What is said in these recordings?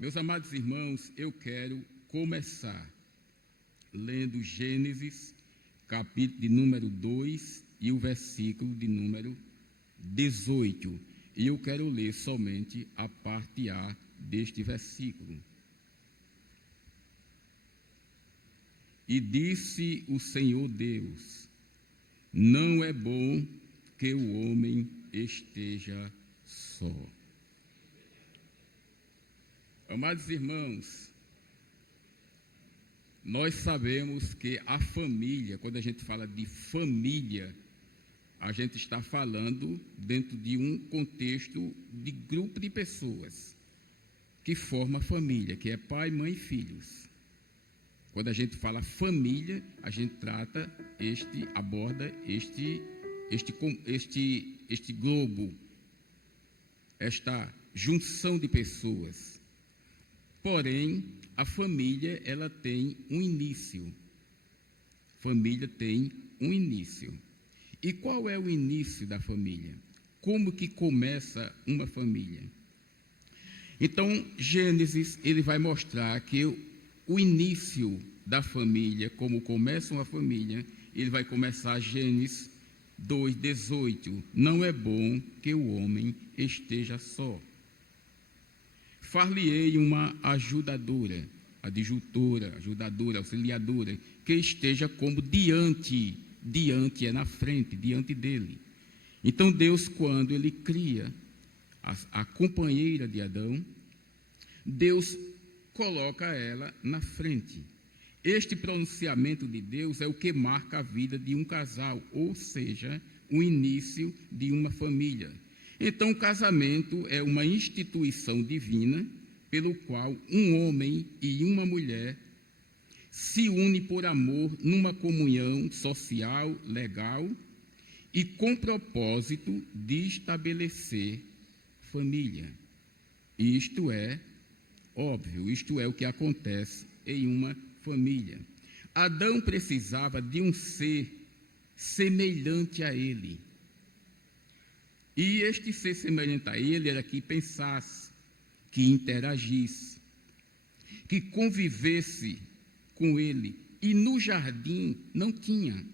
Meus amados irmãos, eu quero começar lendo Gênesis, capítulo de número 2 e o versículo de número 18. E eu quero ler somente a parte A deste versículo. E disse o Senhor Deus: não é bom que o homem esteja só. Amados irmãos, nós sabemos que a família, quando a gente fala de família, a gente está falando dentro de um contexto de grupo de pessoas que forma a família, que é pai, mãe e filhos. Quando a gente fala família, a gente aborda este globo, esta junção de pessoas. Porém, a família, ela tem um início. Família tem um início. E qual é o início da família? Como que começa uma família? Então, Gênesis, ele vai mostrar que o início da família, como começa uma família, ele vai começar Gênesis 2:18. Não é bom que o homem esteja só. Far-lhe-ei uma ajudadora, adjutora, ajudadora, auxiliadora, que esteja como diante é na frente, diante dele. Então Deus, quando ele cria a companheira de Adão, Deus coloca ela na frente. Este pronunciamento de Deus é o que marca a vida de um casal, ou seja, o início de uma família. Então, o casamento é uma instituição divina pelo qual um homem e uma mulher se unem por amor numa comunhão social, legal e com propósito de estabelecer família. Isto é óbvio, isto é o que acontece em uma família. Adão precisava de um ser semelhante a ele. E este ser semelhante a ele era que pensasse, que interagisse, que convivesse com ele. E no jardim não tinha.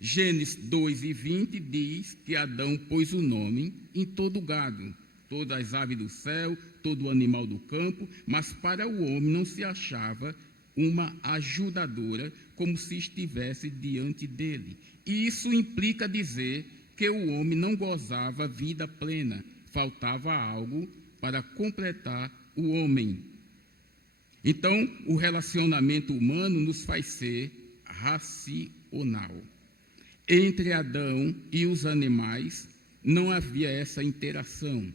Gênesis 2:20 diz que Adão pôs o nome em todo o gado, todas as aves do céu, todo o animal do campo, mas para o homem não se achava uma ajudadora como se estivesse diante dele. E isso implica dizer que o homem não gozava vida plena, faltava algo para completar o homem. Então, o relacionamento humano nos faz ser racional. Entre Adão e os animais não havia essa interação,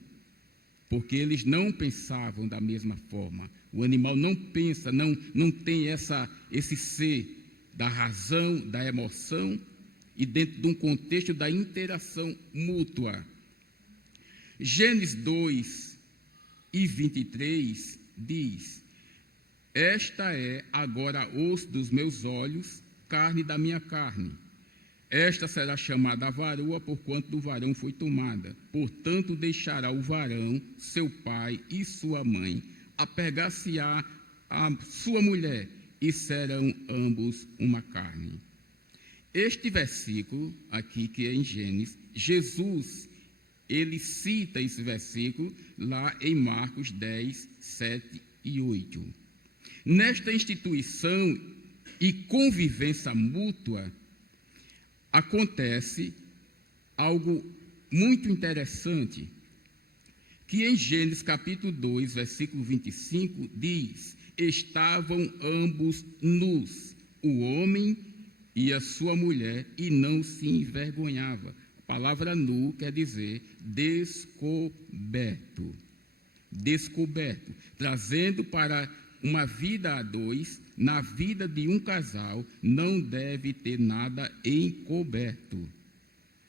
porque eles não pensavam da mesma forma. O animal não pensa, não tem esse ser da razão, da emoção, e dentro de um contexto da interação mútua. Gênesis 2:23 diz: esta é agora osso dos meus olhos, carne da minha carne. Esta será chamada a varoa, porquanto do varão foi tomada. Portanto, deixará o varão, seu pai e sua mãe, apegar-se-á a sua mulher, e serão ambos uma carne. Este versículo aqui, que é em Gênesis, Jesus, ele cita esse versículo lá em Marcos 10:7 e 8. Nesta instituição e convivência mútua, acontece algo muito interessante, que em Gênesis capítulo 2, versículo 25, diz: estavam ambos nus, o homem e a sua mulher, e não se envergonhava. A palavra nu quer dizer descoberto, trazendo para uma vida a dois. Na vida de um casal não deve ter nada encoberto,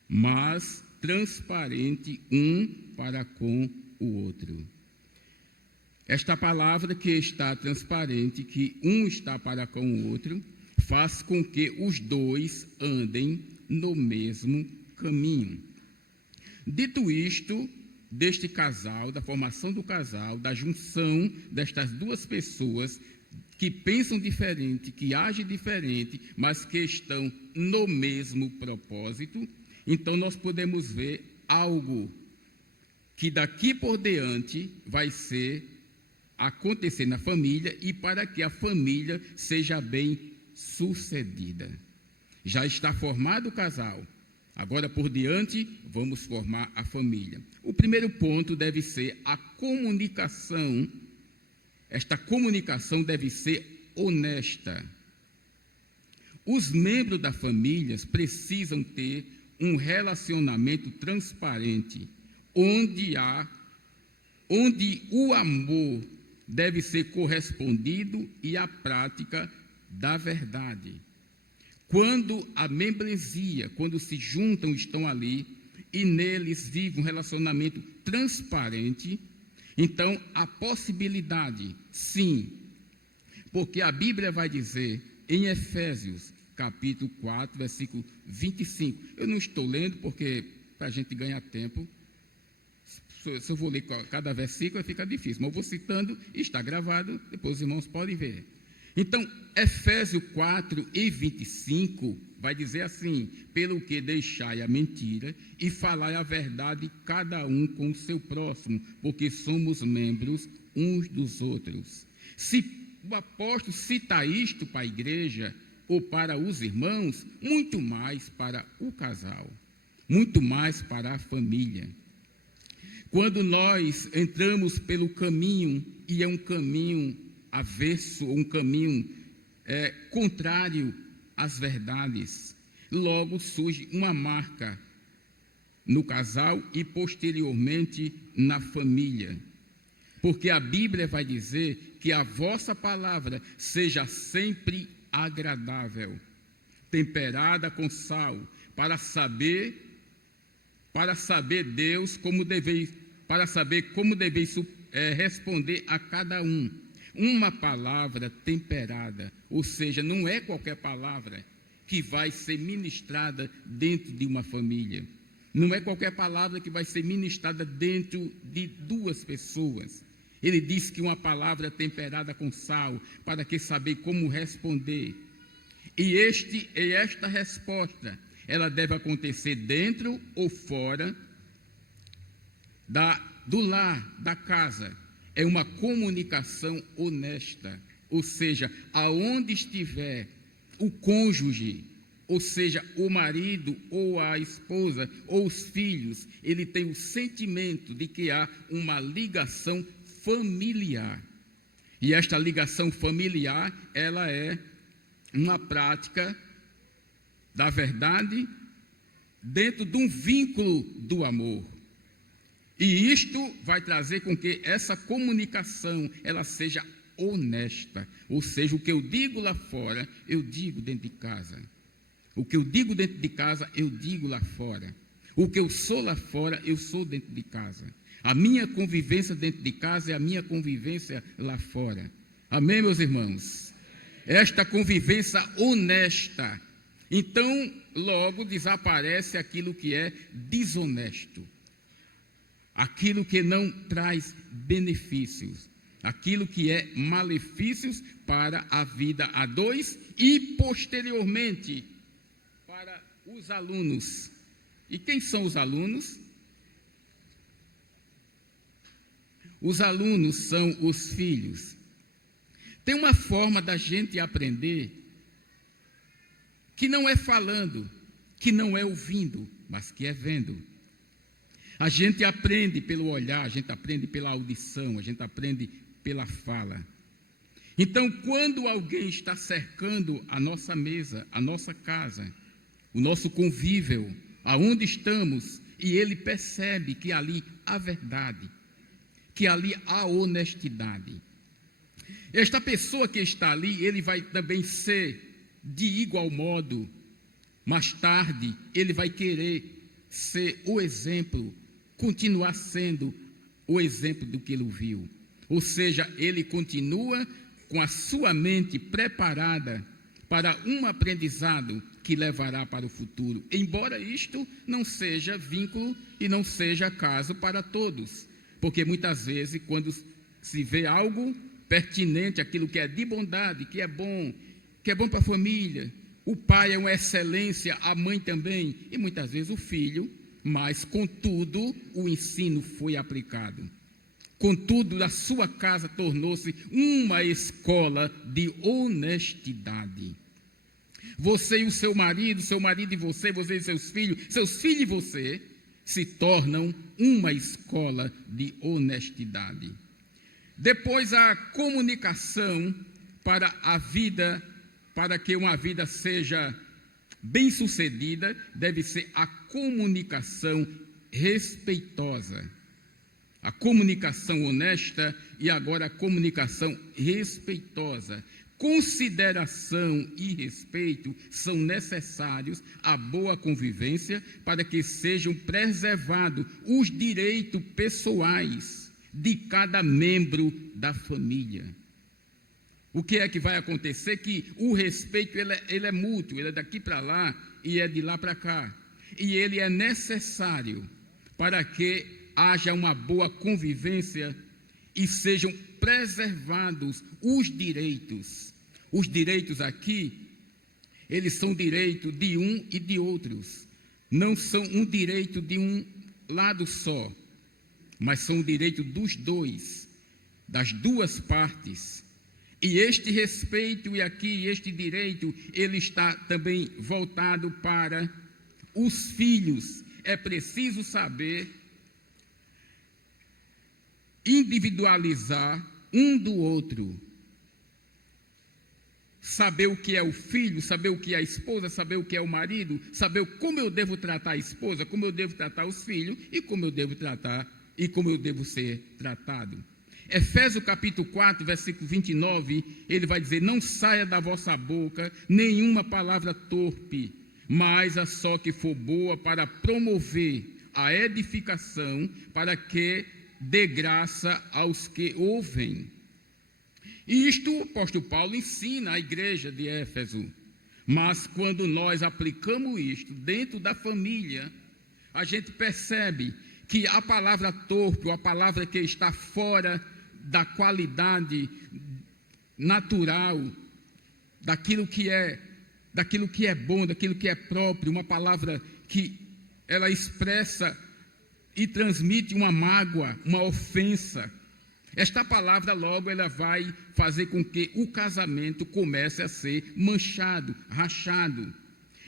mas transparente um para com o outro. Esta palavra que está transparente, que um está para com o outro, faz com que os dois andem no mesmo caminho. Dito isto, deste casal, da formação do casal, da junção destas duas pessoas que pensam diferente, que agem diferente, mas que estão no mesmo propósito, então nós podemos ver algo que daqui por diante vai acontecer na família e para que a família seja bem sucedida. Já está formado o casal. Agora, por diante, vamos formar a família. O primeiro ponto deve ser a comunicação. Esta comunicação deve ser honesta. Os membros da família precisam ter um relacionamento transparente, onde o amor deve ser correspondido e a prática da verdade. Quando a membresia, quando se juntam, estão ali, e neles vive um relacionamento transparente, então a possibilidade, sim, porque a Bíblia vai dizer em Efésios, capítulo 4, versículo 25, eu não estou lendo porque, para a gente ganhar tempo, se eu vou ler cada versículo, fica difícil, mas eu vou citando, está gravado, depois os irmãos podem ver. Então, Efésios 4 e 25 vai dizer assim: pelo que deixai a mentira e falai a verdade cada um com o seu próximo, porque somos membros uns dos outros. Se o apóstolo cita isto para a igreja ou para os irmãos, muito mais para o casal, muito mais para a família. Quando nós entramos pelo caminho, e é um caminho avesso, um caminho contrário às verdades, logo surge uma marca no casal e posteriormente na família. Porque a Bíblia vai dizer que a vossa palavra seja sempre agradável, temperada com sal, para saber Deus para saber como deveis responder a cada um. Uma palavra temperada, ou seja, não é qualquer palavra que vai ser ministrada dentro de uma família. Não é qualquer palavra que vai ser ministrada dentro de duas pessoas. Ele diz que uma palavra temperada com sal, para que saber como responder. E esta resposta, ela deve acontecer dentro ou fora do lar, da casa. É uma comunicação honesta, ou seja, aonde estiver o cônjuge, ou seja, o marido ou a esposa ou os filhos, ele tem o sentimento de que há uma ligação familiar. E esta ligação familiar, ela é uma prática da verdade dentro de um vínculo do amor. E isto vai trazer com que essa comunicação, ela seja honesta. Ou seja, o que eu digo lá fora, eu digo dentro de casa. O que eu digo dentro de casa, eu digo lá fora. O que eu sou lá fora, eu sou dentro de casa. A minha convivência dentro de casa é a minha convivência lá fora. Amém, meus irmãos? Esta convivência honesta. Então, logo desaparece aquilo que é desonesto. Aquilo que não traz benefícios, aquilo que é malefícios para a vida a dois e posteriormente para os alunos. E quem são os alunos? Os alunos são os filhos. Tem uma forma da gente aprender que não é falando, que não é ouvindo, mas que é vendo. A gente aprende pelo olhar, a gente aprende pela audição, a gente aprende pela fala. Então, quando alguém está cercando a nossa mesa, a nossa casa, o nosso convívio, aonde estamos, e ele percebe que ali há verdade, que ali há honestidade. Esta pessoa que está ali, ele vai também ser de igual modo, mais tarde, ele vai querer ser o exemplo, continuar sendo o exemplo do que ele viu. Ou seja, ele continua com a sua mente preparada para um aprendizado que levará para o futuro, embora isto não seja vínculo e não seja caso para todos, porque muitas vezes, quando se vê algo pertinente, aquilo que é de bondade, que é bom para a família, o pai é uma excelência, a mãe também, e muitas vezes o filho, mas contudo o ensino foi aplicado. Contudo, a sua casa tornou-se uma escola de honestidade. Você e o seu marido e você e seus filhos e você, se tornam uma escola de honestidade. Depois, a comunicação para a vida, para que uma vida seja bem-sucedida, deve ser a comunicação respeitosa. A comunicação honesta e agora a comunicação respeitosa. Consideração e respeito são necessários à boa convivência para que sejam preservados os direitos pessoais de cada membro da família. O que é que vai acontecer? Que o respeito ele é mútuo, ele é daqui para lá e é de lá para cá. E ele é necessário para que haja uma boa convivência e sejam preservados os direitos. Os direitos aqui, eles são direitos de um e de outros. Não são um direito de um lado só, mas são o direito dos dois, das duas partes. E este respeito e aqui este direito, ele está também voltado para os filhos. É preciso saber individualizar um do outro. Saber o que é o filho, saber o que é a esposa, saber o que é o marido, saber como eu devo tratar a esposa, como eu devo tratar os filhos e como eu devo tratar e como eu devo ser tratado. Efésios capítulo 4, versículo 29, ele vai dizer: não saia da vossa boca nenhuma palavra torpe, mas a só que for boa para promover a edificação, para que dê graça aos que ouvem. E isto o apóstolo Paulo ensina à igreja de Éfeso. Mas quando nós aplicamos isto dentro da família, a gente percebe que a palavra torpe, ou a palavra que está fora da qualidade natural, daquilo que é bom, daquilo que é próprio, uma palavra que ela expressa e transmite uma mágoa, uma ofensa. Esta palavra logo ela vai fazer com que o casamento comece a ser manchado, rachado.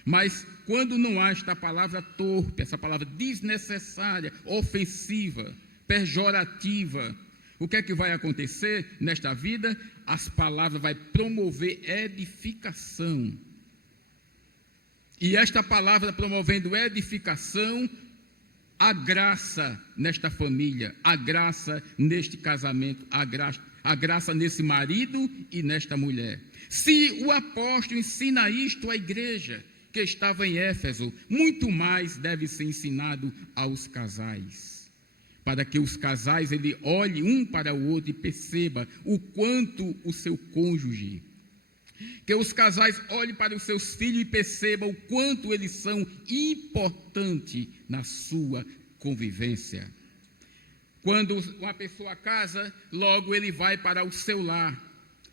Mas quando não há esta palavra torpe, essa palavra desnecessária, ofensiva, pejorativa, o que é que vai acontecer nesta vida? As palavras vão promover edificação. E esta palavra promovendo edificação, a graça nesta família, a graça neste casamento, a graça nesse marido e nesta mulher. Se o apóstolo ensina isto à igreja que estava em Éfeso, muito mais deve ser ensinado aos casais, para que os casais ele olhem um para o outro e perceba o quanto o seu cônjuge, que os casais olhem para os seus filhos e percebam o quanto eles são importantes na sua convivência. Quando uma pessoa casa, logo ele vai para o seu lar.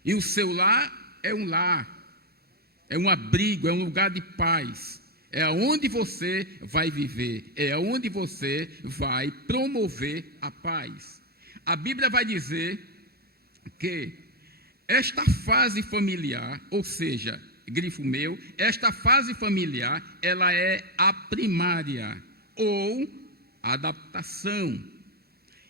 E o seu lar, é um abrigo, é um lugar de paz. É onde você vai viver, é onde você vai promover a paz. A Bíblia vai dizer que esta fase familiar, ou seja, grifo meu, esta fase familiar, ela é a primária, ou adaptação.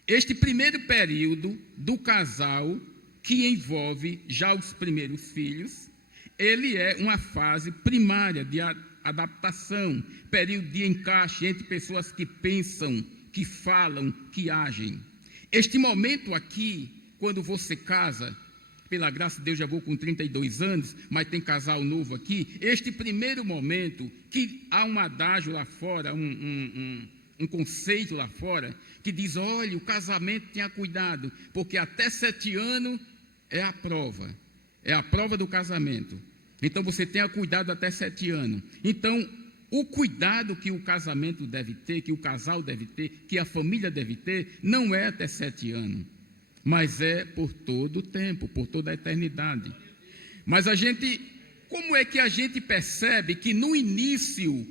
Este primeiro período do casal, que envolve já os primeiros filhos, ele é uma fase primária de adaptação, período de encaixe entre pessoas que pensam, que falam, que agem. Este momento aqui, quando você casa, pela graça de Deus já vou com 32 anos, mas tem casal novo aqui, este primeiro momento, que há um adágio lá fora, um conceito lá fora, que diz, olha, o casamento tenha cuidado, porque até 7 anos é a prova do casamento. Então, você tenha cuidado até 7 anos. Então, o cuidado que o casamento deve ter, que o casal deve ter, que a família deve ter, não é até 7 anos, mas é por todo o tempo, por toda a eternidade. Mas como é que a gente percebe que no início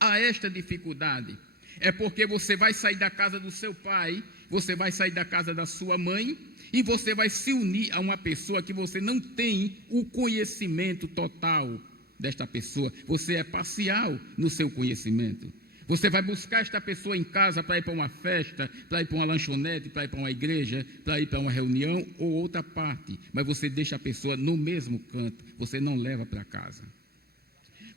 há esta dificuldade? É porque você vai sair da casa do seu pai, você vai sair da casa da sua mãe, e você vai se unir a uma pessoa que você não tem o conhecimento total desta pessoa. Você é parcial no seu conhecimento. Você vai buscar esta pessoa em casa para ir para uma festa, para ir para uma lanchonete, para ir para uma igreja, para ir para uma reunião ou outra parte. Mas você deixa a pessoa no mesmo canto, você não leva para casa.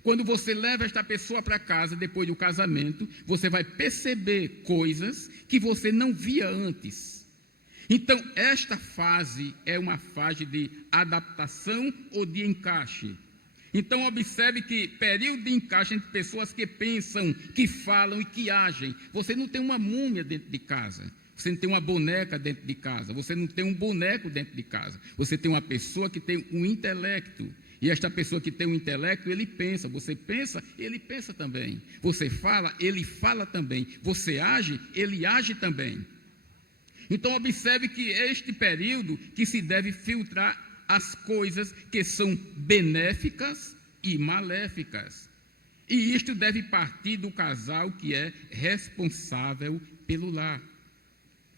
Quando você leva esta pessoa para casa, depois do casamento, você vai perceber coisas que você não via antes. Então, esta fase é uma fase de adaptação ou de encaixe. Então, observe que período de encaixe entre pessoas que pensam, que falam e que agem. Você não tem uma múmia dentro de casa. Você não tem uma boneca dentro de casa. Você não tem um boneco dentro de casa. Você tem uma pessoa que tem um intelecto. E esta pessoa que tem um intelecto, ele pensa. Você pensa, ele pensa também. Você fala, ele fala também. Você age, ele age também. Então, observe que este período que se deve filtrar as coisas que são benéficas e maléficas. E isto deve partir do casal que é responsável pelo lar.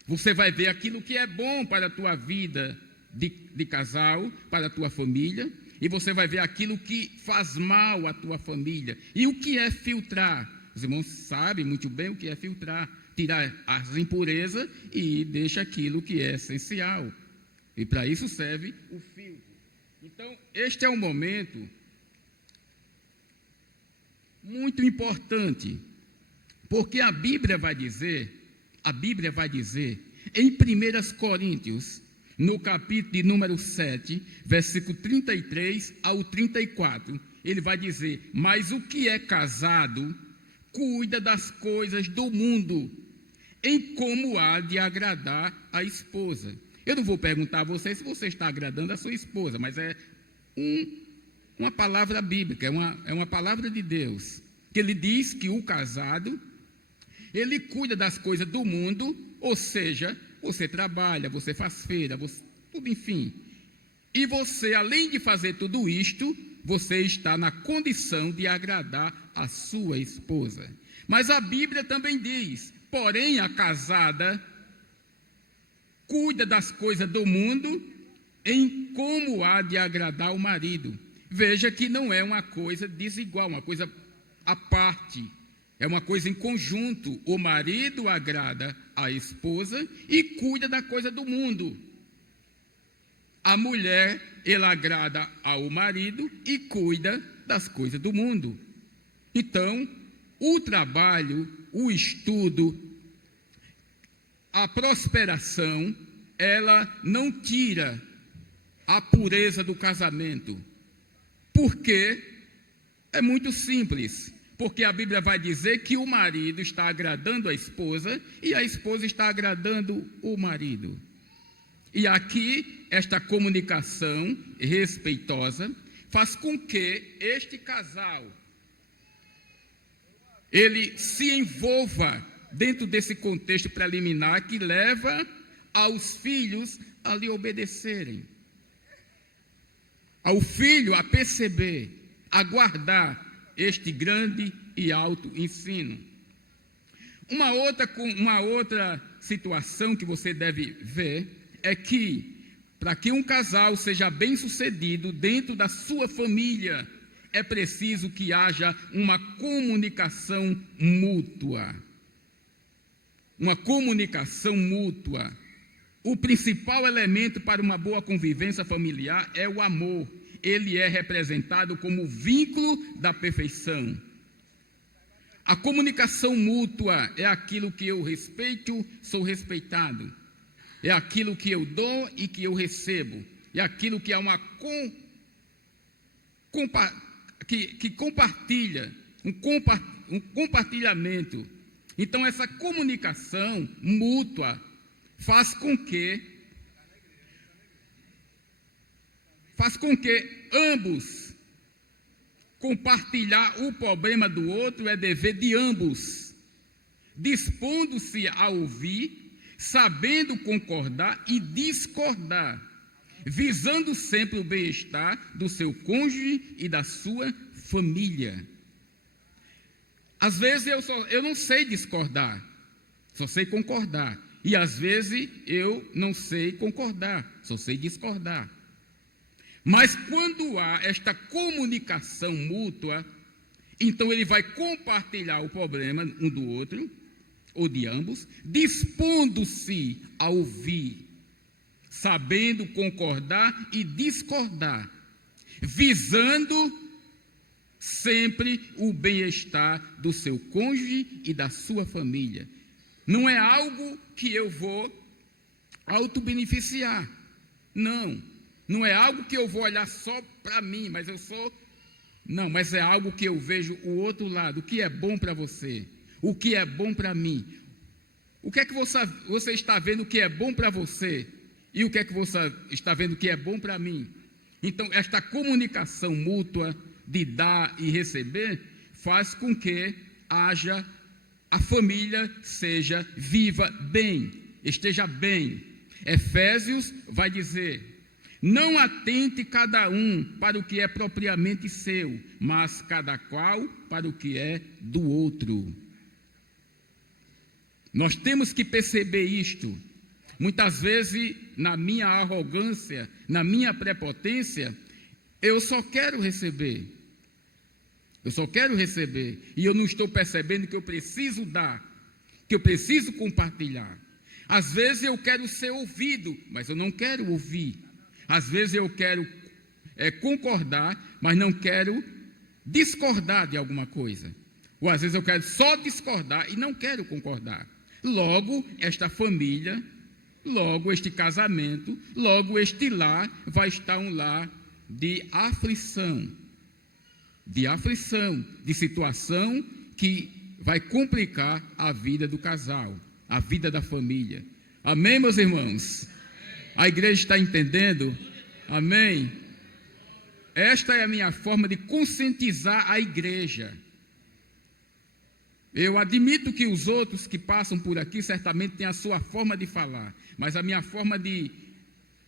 Você vai ver aquilo que é bom para a tua vida de casal, para a tua família, e você vai ver aquilo que faz mal à tua família. E o que é filtrar? Os irmãos sabem muito bem o que é filtrar. Tirar as impurezas e deixa aquilo que é essencial. E para isso serve o filtro. Então, este é um momento muito importante, porque a Bíblia vai dizer em 1 Coríntios, no capítulo de número 7, versículo 33 ao 34, ele vai dizer: mas o que é casado cuida das coisas do mundo, em como há de agradar a esposa. Eu não vou perguntar a você se você está agradando a sua esposa, mas é uma palavra bíblica, é uma palavra de Deus, que ele diz que o casado, ele cuida das coisas do mundo, ou seja, você trabalha, você faz feira, tudo, enfim. E você, além de fazer tudo isto, você está na condição de agradar a sua esposa. Mas a Bíblia também diz: porém, a casada cuida das coisas do mundo em como há de agradar o marido. Veja que não é uma coisa desigual, uma coisa à parte. É uma coisa em conjunto. O marido agrada a esposa e cuida da coisa do mundo. A mulher, ela agrada ao marido e cuida das coisas do mundo. Então, o trabalho, o estudo, a prosperação, ela não tira a pureza do casamento. Porque é muito simples. Porque a Bíblia vai dizer que o marido está agradando a esposa e a esposa está agradando o marido. E aqui, esta comunicação respeitosa faz com que este casal, ele se envolva dentro desse contexto preliminar que leva aos filhos a lhe obedecerem. Ao filho a perceber, a guardar este grande e alto ensino. Uma outra situação que você deve ver é que, para que um casal seja bem-sucedido dentro da sua família, é preciso que haja uma comunicação mútua. Uma comunicação mútua. O principal elemento para uma boa convivência familiar é o amor. Ele é representado como o vínculo da perfeição. A comunicação mútua é aquilo que eu respeito, sou respeitado. É aquilo que eu dou e que eu recebo. É aquilo que é uma que compartilha, um compartilhamento. Então, essa comunicação mútua faz com que ambos Compartilhar o problema do outro é dever de ambos, dispondo-se a ouvir, sabendo concordar e discordar, visando sempre o bem-estar do seu cônjuge e da sua família. Às vezes eu não sei discordar, só sei concordar. E às vezes eu não sei concordar, só sei discordar. Mas quando há esta comunicação mútua, então ele vai compartilhar o problema um do outro, ou de ambos, dispondo-se a ouvir, sabendo concordar e discordar, visando sempre o bem-estar do seu cônjuge e da sua família. Não é algo que eu vou auto-beneficiar. Não é algo que eu vou olhar só para mim, mas mas é algo que eu vejo o outro lado, o que é bom para você, o que é bom para mim. O que é que você está vendo que é bom para você e o que é que você está vendo que é bom para mim? Então, esta comunicação mútua de dar e receber faz com que a família seja viva bem, esteja bem. Efésios vai dizer: não atente cada um para o que é propriamente seu, mas cada qual para o que é do outro. Nós temos que perceber isto. Muitas vezes, na minha arrogância, na minha prepotência, eu só quero receber. E eu não estou percebendo que eu preciso dar, que eu preciso compartilhar. Às vezes eu quero ser ouvido, mas eu não quero ouvir. Às vezes eu quero concordar, mas não quero discordar de alguma coisa. Ou às vezes eu quero só discordar e não quero concordar. Logo, esta família, logo este casamento, logo este lar vai estar um lar de aflição, de situação que vai complicar a vida do casal, a vida da família. Amém, meus irmãos? A igreja está entendendo? Amém? Esta é a minha forma de conscientizar a igreja. Eu admito que os outros que passam por aqui certamente têm a sua forma de falar, mas a minha forma de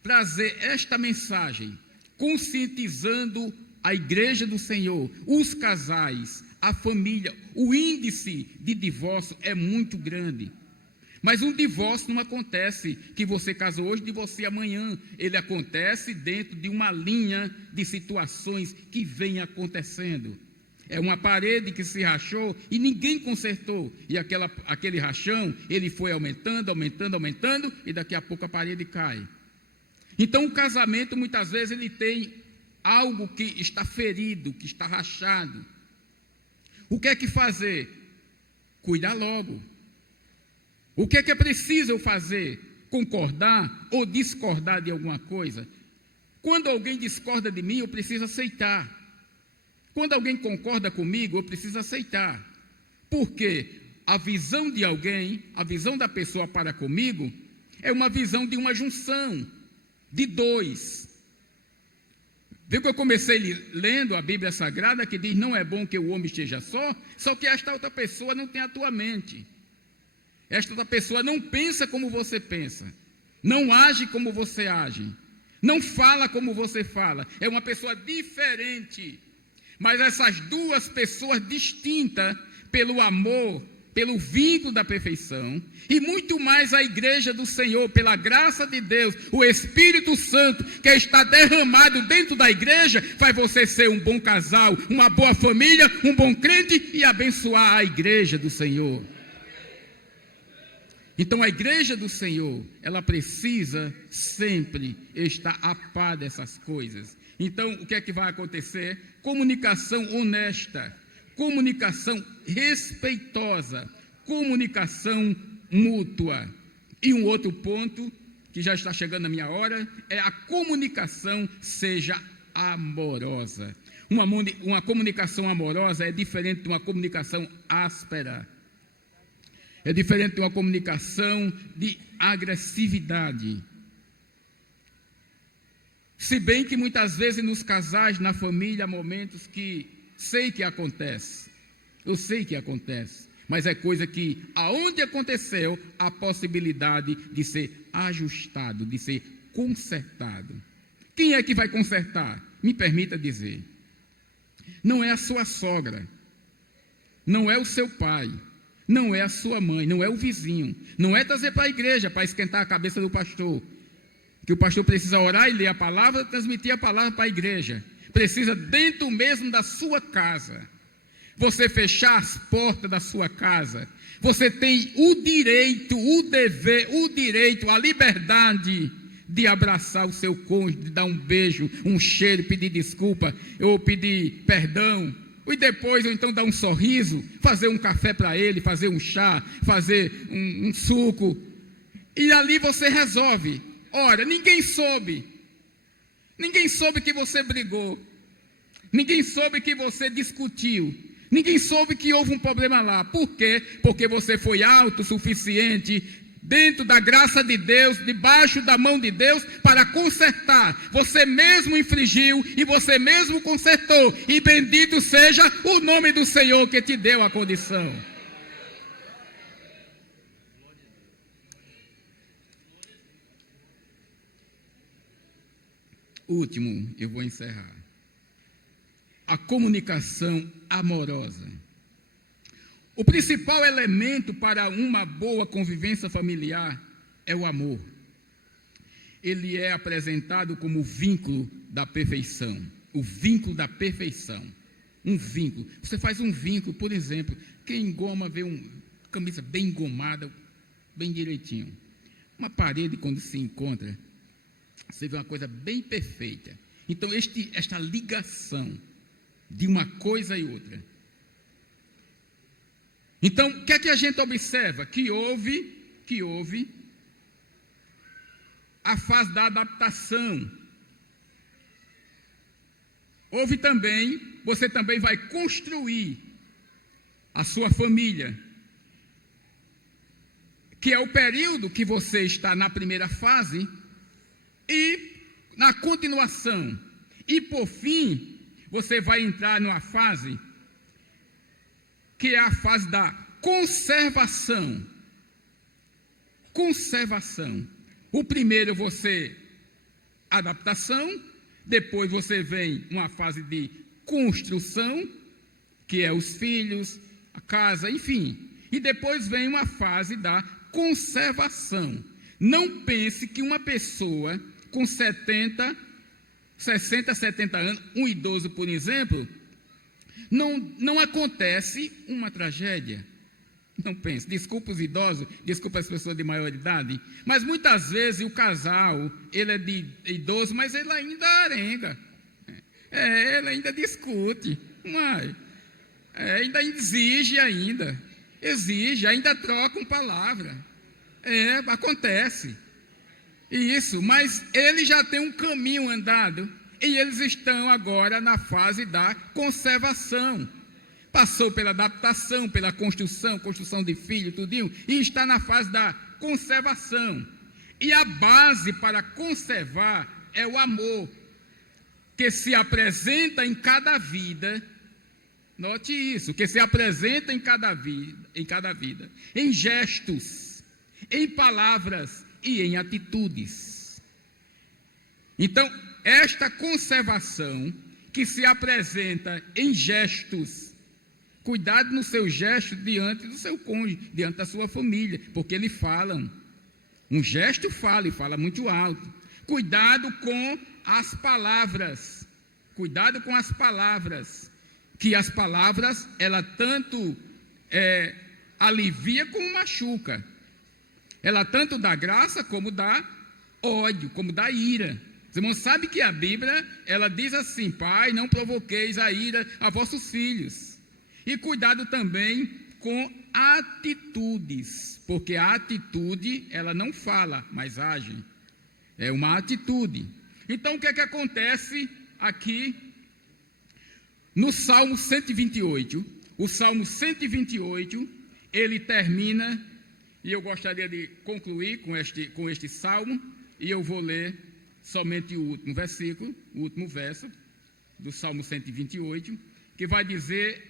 trazer esta mensagem, conscientizando a igreja do Senhor, os casais, a família. O índice de divórcio é muito grande. Mas um divórcio não acontece que você casou hoje, divorcia amanhã. Ele acontece dentro de uma linha de situações que vem acontecendo. É uma parede que se rachou e ninguém consertou. E aquele rachão, ele foi aumentando, e daqui a pouco a parede cai. Então o casamento, muitas vezes, ele tem algo que está ferido, que está rachado. O que é que fazer? Cuidar logo. O que é preciso eu fazer? Concordar ou discordar de alguma coisa? Quando alguém discorda de mim, eu preciso aceitar. Quando alguém concorda comigo, eu preciso aceitar. Porque a visão de alguém, a visão da pessoa para comigo, é uma visão de uma junção, de dois. Viu que eu comecei lendo a Bíblia Sagrada, que diz: não é bom que o homem esteja só que esta outra pessoa não tem a tua mente. Esta outra pessoa não pensa como você pensa, não age como você age, não fala como você fala, é uma pessoa diferente. Mas essas duas pessoas distintas pelo amor, pelo vínculo da perfeição, e muito mais a igreja do Senhor, pela graça de Deus, o Espírito Santo que está derramado dentro da igreja, faz você ser um bom casal, uma boa família, um bom crente e abençoar a igreja do Senhor. Então a igreja do Senhor, ela precisa sempre estar a par dessas coisas. Então o que é que vai acontecer? Comunicação honesta, comunicação respeitosa, comunicação mútua. E um outro ponto, que já está chegando a minha hora, é a comunicação seja amorosa. Uma comunicação amorosa é diferente de uma comunicação áspera. É diferente de uma comunicação de agressividade. Se bem que muitas vezes nos casais, na família, há momentos que sei que acontece. Eu sei que acontece. Mas é coisa que, aonde aconteceu, há possibilidade de ser ajustado, de ser consertado. Quem é que vai consertar? Me permita dizer. Não é a sua sogra, não é o seu pai, não é a sua mãe, não é o vizinho, não é trazer para a igreja para esquentar a cabeça do pastor, que o pastor precisa orar e ler a palavra, transmitir a palavra para a igreja. Precisa dentro mesmo da sua casa. Você fechar as portas da sua casa. Você tem o direito, o dever, o direito, a liberdade de abraçar o seu cônjuge, de dar um beijo, um cheiro, pedir desculpa, ou pedir perdão, e depois, ou então dar um sorriso, fazer um café para ele, fazer um chá, fazer um suco, e ali você resolve. Ora, ninguém soube que você brigou, ninguém soube que você discutiu, ninguém soube que houve um problema lá. Por quê? Porque você foi autossuficiente, dentro da graça de Deus, debaixo da mão de Deus, para consertar. Você mesmo infringiu e você mesmo consertou. E bendito seja o nome do Senhor que te deu a condição. Último, eu vou encerrar. A comunicação amorosa. O principal elemento para uma boa convivência familiar é o amor. Ele é apresentado como o vínculo da perfeição. O vínculo da perfeição. Um vínculo. Você faz um vínculo, por exemplo, quem engoma vê uma camisa bem engomada, bem direitinho. Uma parede, quando se encontra, você vê uma coisa bem perfeita. Então, esta ligação de uma coisa e outra. Então, o que é que a gente observa? Que houve a fase da adaptação. Houve também, você também vai construir a sua família, que é o período que você está na primeira fase e na continuação. E por fim, você vai entrar numa fase que é a fase da conservação. Conservação. O primeiro adaptação, depois você vem uma fase de construção, que é os filhos, a casa, enfim. E depois vem uma fase da conservação. Não pense que uma pessoa com 60, 70 anos, um idoso, por exemplo, não acontece uma tragédia. Não pense, desculpa os idosos, desculpa as pessoas de maior idade, mas muitas vezes o casal, ele é de idoso, mas ele ainda arenga, ele ainda discute, ainda exige, ainda trocam palavra, acontece, isso, mas ele já tem um caminho andado, e eles estão agora na fase da conservação. Passou pela adaptação, pela construção de filho, tudinho, e está na fase da conservação. E a base para conservar é o amor, que se apresenta em cada vida. Note isso, que se apresenta em cada vida, em gestos, em palavras e em atitudes. Então, esta conservação que se apresenta em gestos, cuidado no seu gesto diante do seu cônjuge, diante da sua família, porque eles falam. Um gesto fala e fala muito alto. Cuidado com as palavras. Cuidado com as palavras. Que as palavras, ela tanto alivia como machuca. Ela tanto dá graça como dá ódio, como dá ira. Os irmãos sabem que a Bíblia, ela diz assim: Pai, não provoqueis a ira a vossos filhos. E cuidado também com atitudes, porque a atitude, ela não fala, mas age. É uma atitude. Então, o que é que acontece aqui no Salmo 128? O Salmo 128, ele termina, e eu gostaria de concluir com este Salmo, e eu vou ler somente o último versículo, o último verso do Salmo 128, que vai dizer,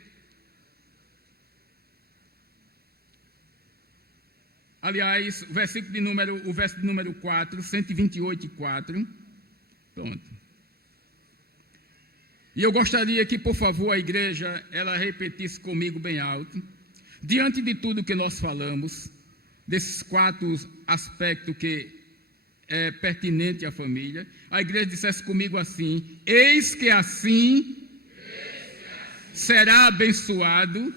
aliás, o verso de número 4, 128:4. Pronto. E eu gostaria que, por favor, a igreja, ela repetisse comigo bem alto, diante de tudo que nós falamos, desses 4 aspectos que é pertinente à família, a igreja dissesse comigo assim: eis que assim será abençoado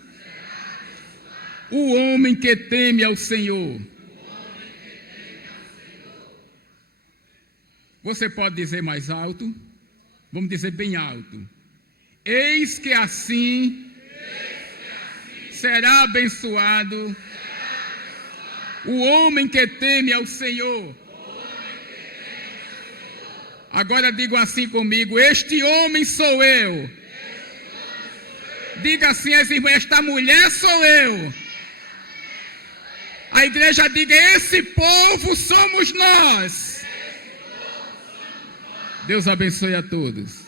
o homem que teme ao Senhor. Você pode dizer mais alto? Vamos dizer bem alto. Eis que assim será abençoado o homem que teme ao Senhor. Agora digo assim comigo: este homem sou eu. Diga assim às irmãs: esta mulher sou eu. A igreja diga: esse povo somos nós. Deus abençoe a todos.